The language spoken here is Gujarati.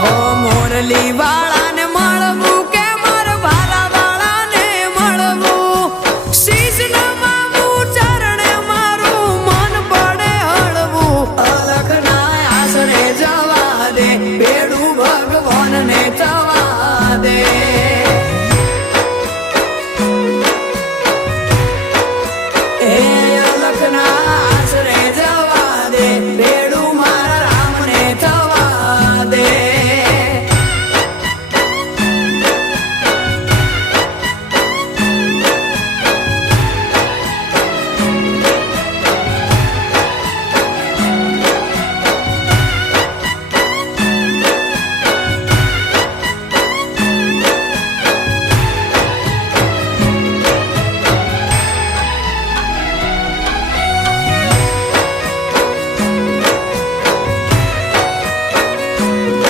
હો મોરલી વાળાને મળવું કે મારા ભાલા વાળાને મળવું શીશના મામું ચરણે મારું મન પડે હળવું અલખના આસરે જવા દે બેડું ભગવાનને